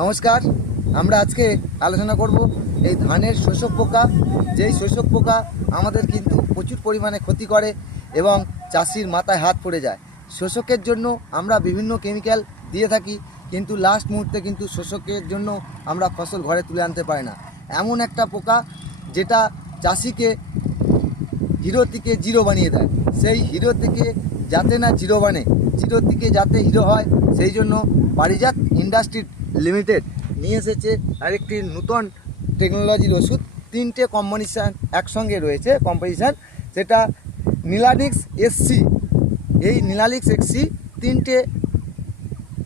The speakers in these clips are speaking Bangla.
নমস্কার। আমরা আজকে আলোচনা করব এই ধানের শোষক পোকা। যেই শোষক পোকা আমাদের কিন্তু প্রচুর পরিমাণে ক্ষতি করে এবং চাষির মাথায় হাত পড়ে যায়। শোষকের জন্য আমরা বিভিন্ন কেমিক্যাল দিয়ে থাকি, কিন্তু লাস্ট মুহূর্তে কিন্তু শোষকের জন্য আমরা ফসল ঘরে তুলে আনতে পারি না। এমন একটা পোকা যেটা চাষিকে হিরো থেকে জিরো বানিয়ে দেয়। সেই হিরো থেকে যাতে না জিরো বানে, জিরো থেকে যাতে হিরো হয়, সেই জন্য পারিজাত ইন্ডাস্ট্রি লিমিটেড নিয়ে এসেছে আরেকটি নূতন টেকনোলজির ওষুধ। তিনটে কম্বিনেশান একসঙ্গে রয়েছে কম্পোজিশান, সেটা নিলানিক্স এসসি। এই নিলানিক্স এসসি তিনটে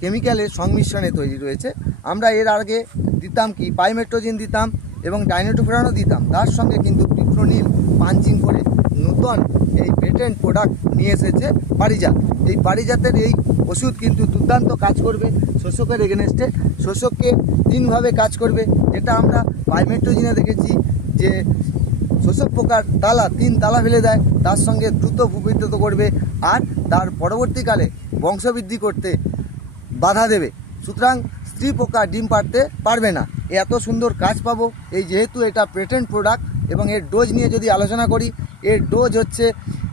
কেমিক্যালের সংমিশ্রণে তৈরি রয়েছে। আমরা এর আগে দিতাম কি পাইমেট্রোজিন দিতাম এবং ডাইনোটোফেরনও দিতাম, তার সঙ্গে কিন্তু পিপ্রোনিল পাঞ্চিং করে নূতন এই পেটেন্ট প্রোডাক্ট নিয়ে এসেছে পারিজাত। এই পারিজাতের এই ওষুধ কিন্তু দুর্দান্ত কাজ করবে শোষকের এগেনস্টে। শোষককে তিনভাবে কাজ করবে, যেটা আমরা পাইমেট্রোজিনে দেখেছি যে শোষক পোকার তিন তালা ফেলে দেয়, তার সঙ্গে দ্রুত ভূমিষ্ঠ করবে আর তার পরবর্তীকালে বংশবৃদ্ধি করতে বাধা দেবে। সুতরাং স্ত্রী পোকা ডিম পাড়তে পারবে না। এত সুন্দর কাজ পাবো এই যেহেতু এটা পেটেন্ট প্রোডাক্ট। এবং এর ডোজ নিয়ে যদি আলোচনা করি, এর ডোজ হচ্ছে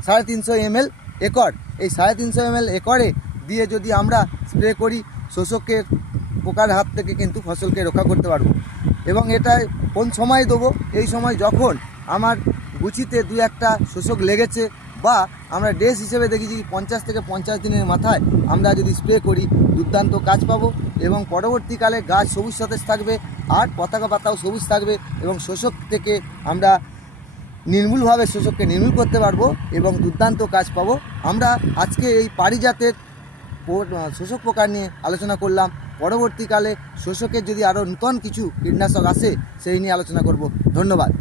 350 ml একর। এই 350 ml একরে দিয়ে যদি আমরা স্প্রে করি, শোষকের পোকার হাত থেকে কিন্তু ফসলকে রক্ষা করতে পারবো। এবং এটা কোন সময় দেবো? এই সময় যখন আমার গুছিতে দু একটা শোষক লেগেছে, বা আমরা ডেজ হিসেবে দেখেছি 50 থেকে 50 দিনের মাথায় আমরা যদি স্প্রে করি দুর্দান্ত কাজ পাবো। এবং পরবর্তীকালে গাছ সবুজ সতেজ থাকবে আর পতাকা পাতাও সবুজ থাকবে এবং শোষক থেকে আমরা নির্মূলভাবে শোষককে নির্মূল করতে পারবো এবং দুর্দান্ত কাজ পাবো। আমরা আজকে এই পারিজাতের শোষক পোকা নিয়ে আলোচনা করলাম। পরবর্তীকালে শোষকের যদি আরও নূতন কিছু কীটনাশক আসে সেই নিয়ে আলোচনা করব। ধন্যবাদ।